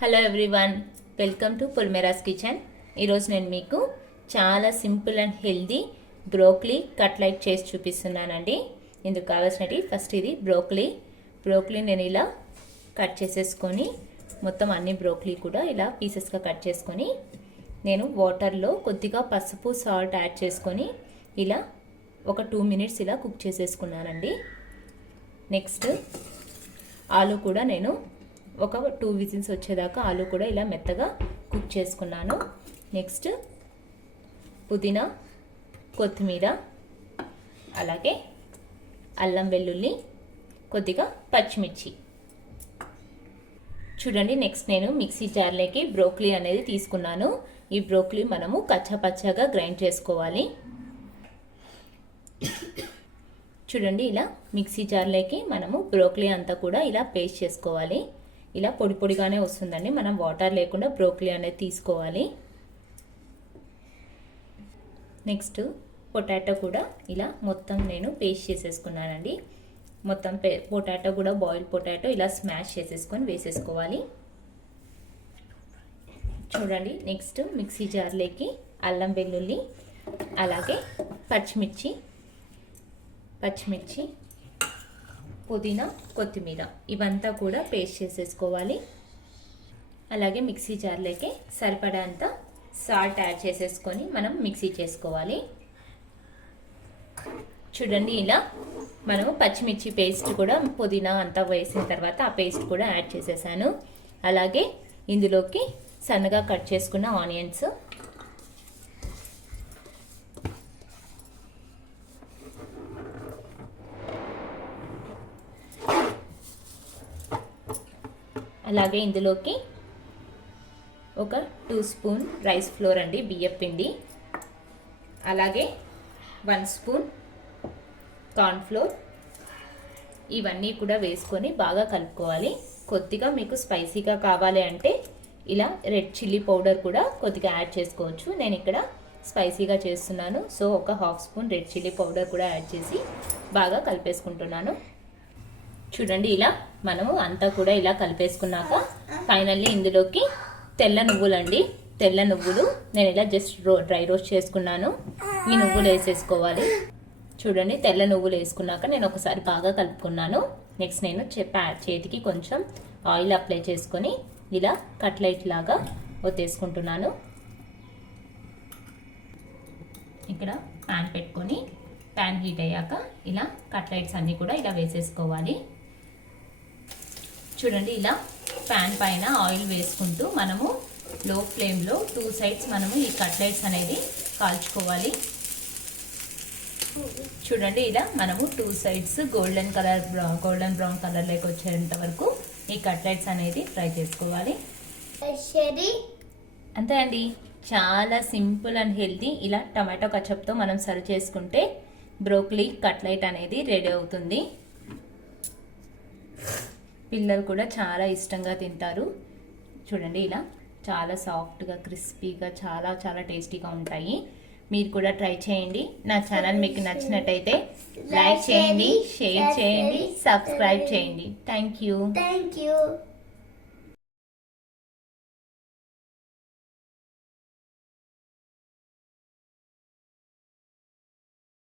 Hello everyone, welcome to పుల్మెరాస్ kitchen. ఈరోజు నేను మీకు చాలా simple and healthy broccoli cutlet చేసి చూపిస్తున్నానండి. ఇందుకు కావాల్సినవి ఫస్ట్ ఇది బ్రోకలీ నేను ఇలా కట్ చేసేసుకొని మొత్తం అన్ని బ్రోకలీ కూడా ఇలా పీసెస్గా కట్ చేసుకొని నేను వాటర్లో కొద్దిగా పసుపు సాల్ట్ యాడ్ చేసుకొని ఇలా ఒక 2 minutes ఇలా కుక్ చేసేసుకున్నానండి. నెక్స్ట్ ఆలు కూడా నేను ఒక 2 విజిల్స్ వచ్చేదాకా ఆలు కూడా ఇలా మెత్తగా కుక్ చేసుకున్నాను. నెక్స్ట్ పుదీనా, కొత్తిమీర, అలాగే అల్లం వెల్లుల్లి, కొద్దిగా పచ్చిమిర్చి. చూడండి, నెక్స్ట్ నేను మిక్సీ జార్లోకి బ్రోకలీ అనేది తీసుకున్నాను. ఈ బ్రోకలీ మనము కచ్చాపచ్చాగా గ్రైండ్ చేసుకోవాలి. చూడండి, ఇలా మిక్సీ జార్లోకి మనము బ్రోకలీ అంతా కూడా ఇలా పేస్ట్ చేసుకోవాలి. ఇలా పొడి పొడిగానే వస్తుందండి. మనం వాటర్ లేకుండా బ్రోకలీ అనేది తీసుకోవాలి. నెక్స్ట్ పొటాటో కూడా ఇలా మొత్తం నేను పేస్ట్ చేసేసుకున్నానండి. మొత్తం పొటాటో కూడా బాయిల్ పొటాటో ఇలా స్మాష్ చేసేసుకొని వేసేసుకోవాలి. చూడండి, నెక్స్ట్ మిక్సీ జార్లోకి అల్లం వెల్లుల్లి, అలాగే పచ్చిమిర్చి, పుదీనా, కొత్తిమీర ఇవంతా కూడా పేస్ట్ చేసేసుకోవాలి. అలాగే మిక్సీ జార్లోకి సరిపడంత సాల్ట్ యాడ్ చేసేసుకొని మనం మిక్సీ చేసుకోవాలి. చూడండి, ఇలా మనము పచ్చిమిర్చి పేస్ట్ కూడా పుదీనా అంతా వేసిన తర్వాత ఆ పేస్ట్ కూడా యాడ్ చేసేసాను. అలాగే ఇందులోకి సన్నగా కట్ చేసుకున్న ఆనియన్స్, అలాగే ఇందులోకి ఒక 2 స్పూన్ రైస్ ఫ్లోర్ అండి, బియ్యం పిండి, అలాగే 1 స్పూన్ కార్న్ ఫ్లోర్, ఇవన్నీ కూడా వేసుకొని బాగా కలుపుకోవాలి. కొద్దిగా మీకు స్పైసీగా కావాలి అంటే ఇలా రెడ్ చిల్లీ పౌడర్ కూడా కొద్దిగా యాడ్ చేసుకోవచ్చు. నేను ఇక్కడ స్పైసీగా చేస్తున్నాను, సో ఒక 1/2 స్పూన్ రెడ్ చిల్లీ పౌడర్ కూడా యాడ్ చేసి బాగా కలిపేసుకుంటున్నాను. చూడండి, ఇలా మనము అంతా కూడా ఇలా కలిపేసుకున్నాక ఫైనల్లీ ఇందులోకి తెల్ల నువ్వులు నేను ఇలా జస్ట్ డ్రై రోస్ట్ చేసుకున్నాను. ఈ నువ్వులు వేసేసుకోవాలి. చూడండి, తెల్ల నువ్వులు వేసుకున్నాక నేను ఒకసారి బాగా కలుపుకున్నాను. నెక్స్ట్ నేను చేతికి కొంచెం ఆయిల్ అప్లై చేసుకొని ఇలా కట్లెట్ లాగా ఒత్తేసుకుంటున్నాను. ఇక్కడ ప్యాన్ పెట్టుకొని ప్యాన్ హీట్ అయ్యాక ఇలా కట్లెట్స్ అన్నీ కూడా ఇలా వేసేసుకోవాలి. చూడండి, ఇలా ప్యాన్ పైన ఆయిల్ వేసుకుంటూ మనము లో ఫ్లేమ్లో 2 సైడ్స్ మనము ఈ కట్లెట్స్ అనేది కాల్చుకోవాలి. చూడండి, ఇలా మనము 2 సైడ్స్ గోల్డెన్ బ్రౌన్ కలర్లోకి వచ్చేంత వరకు ఈ కట్లెట్స్ అనేది ఫ్రై చేసుకోవాలి. అంతే అండి, చాలా సింపుల్ అండ్ హెల్తీ. ఇలా టమాటో కచప్తో మనం సర్వ్ చేసుకుంటే బ్రోకలీ కట్లెట్ అనేది రెడీ అవుతుంది. పిల్లలు కూడా చాలా ఇష్టంగా తింటారు. చూడండి, ఇలా చాలా సాఫ్ట్గా క్రిస్పీగా చాలా చాలా టేస్టీగా ఉంటాయి. మీరు కూడా ట్రై చేయండి. నా ఛానల్ మీకు నచ్చినట్టయితే లైక్ చేయండి, షేర్ చేయండి, సబ్స్క్రైబ్ చేయండి. Thank you.